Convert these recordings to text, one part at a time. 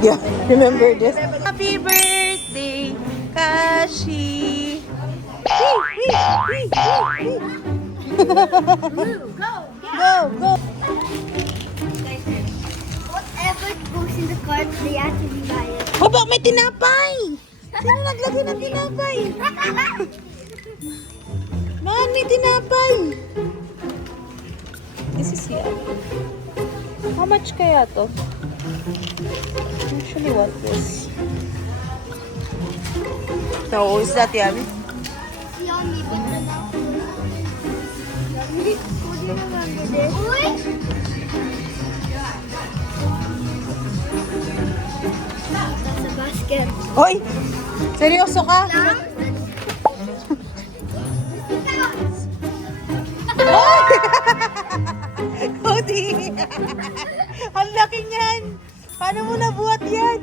Yeah, remember this? Happy birthday, Kashi! Go! Whatever goes in the cart, they actually buy it. Baba, may tinapay! Sino naglagay ng tinapay? Man, may tinapay! This is here. How much kaya to? I actually want this. No, is that yummy? Yummy, but the now. Yummy. Who do you remember this? Uy! That's a basket. Hoy! Seryoso ka? Cody! Ang laki niyan! Paano mo nabuhat yan?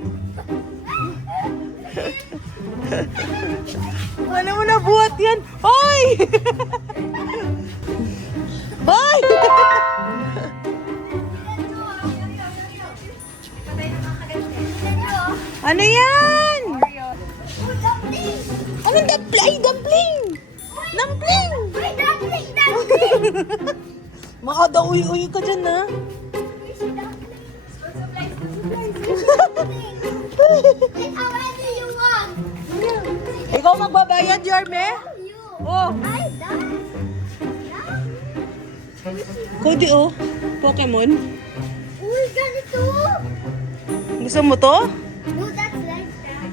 Paano mo nabuhat yan? Hoy! Hoy! Ano yan? Oh, dumpling! Anong dumpling? Dumpling! Dumpling! Uy, dumpling! Dumpling! Makadauy-uy ka dyan, ha? Where's your dumpling? Where's your dumpling? Like, how many you want? Ikaw magbabayad, Yorme? You. Oh, I done. Cody, oh. Pokemon. Uy, ganito. Gusto mo to? No, that's like that.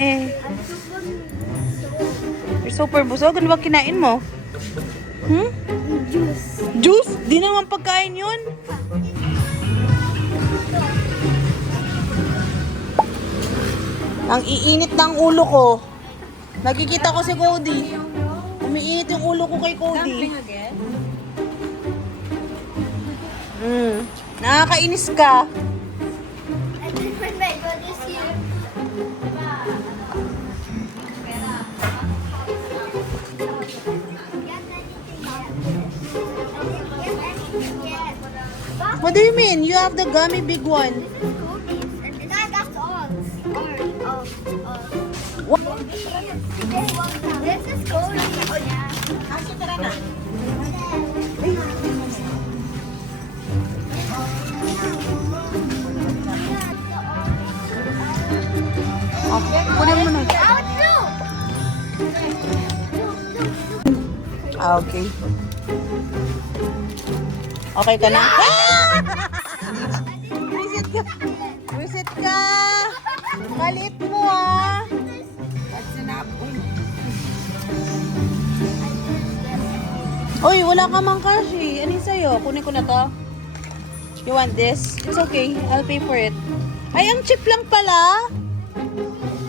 Eh. I'm super You're super busog. Ano ba kinain mo? juice. Juice? Di naman pagkain yun. Ang iinit ng ulo ko. Nakikita ko si Cody. Umiinit yung ulo ko kay Cody. Nakakainis ka. I did my mango this year. What do you mean? You have the gummy big one. That's all. What? This is Cody. Okay, kunin mo na. Okay. Okay ka na? Reset ka. Reset ka. Kalit mo, ah. Uy, wala ka mang cash eh. Ano yung sa'yo? Kunin ko na to. You want this? It's okay. I'll pay for it. Ay, ang cheap lang pala.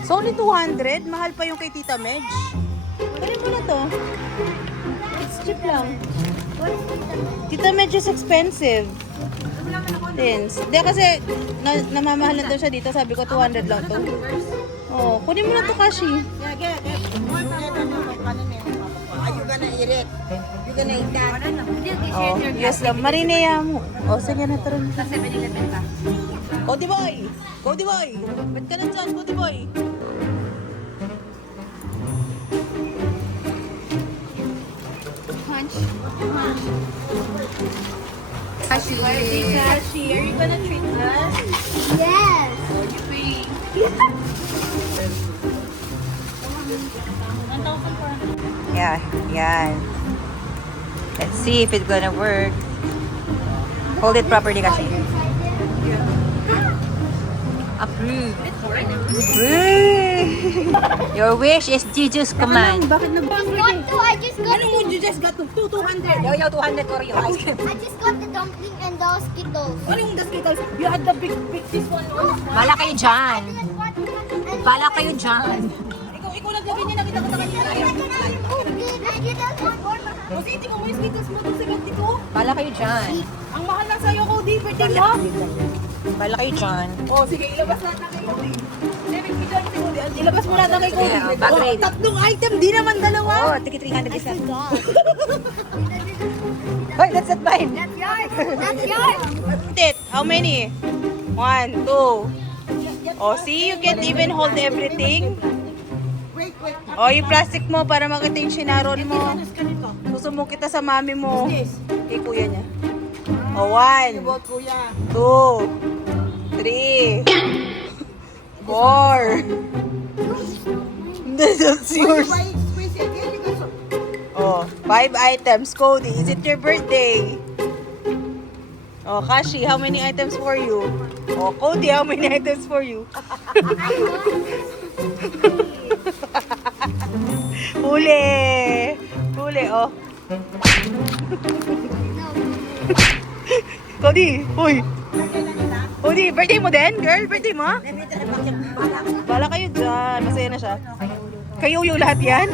So, only 200. Mahal pa yung kay Tita Medj. Kunin mo na to. It's cheap lang. Tita Medj is expensive. Tins. Hindi kasi namamahalan daw siya dito. Sabi ko 200 lang to. Oh, kunin mo na to, Kashi. You gonna eat it. You gonna eat that. Oh, yes lang. Marinaya mo. Oh, sige na tara. Cody boy! Cody boy! Ba't ka na dyan, Cody boy? Punch. Kashi. Kashi, are you gonna treat us? Yes. Oh, you pay. Yeah, yan. Let's see if it's gonna work. Hold it properly kasi. Approve. Your wish is Jesus' command. I just got Ano mo you just got to 200? Yo, 200 for you. Ice cream. I just got the dumpling and the Skittles. Ano yung Skittles? You had the big this one. Bala kayo dyan. Bala kayo dyan. Ikaw naglagay niya, nakita ko na kanina. Kasi hindi mo yung Skittles mo dun sa ganti ko. Bala kayo dyan. Ang mahal lang sa'yo ko, di birthday mo. Bala kayo dyan. Oh, sige, ilabas natin kay Cody. Ilabas mo natin kay Cody. Yeah, bag rate. Tatlong item, di naman dalawa. Oh, tiki 300 isa. Hoy, that's not mine. That's yours. That's yours. Tit, how how many? 1, 2. Oh, see, you can't even hold everything. Wait. Oh, yung plastic mo para makita yung sinaron mo. Anas ka nito. Susumbong kita sa mami mo. Yes. Kay kuya niya. Oh, 1, About kuya. 2, 3, 4. That's yours. Why squeeze it? Here you go. Oh, 5 items. Cody, is it your birthday? Oh, Kashi, how many items for you? Oh, Cody, how many items for you? Huli! Huli, oh. Cody, huy! Cody, birthday mo din? Girl, birthday mo? Bala kayo dyan. Masaya na siya. Kayo yung lahat yan?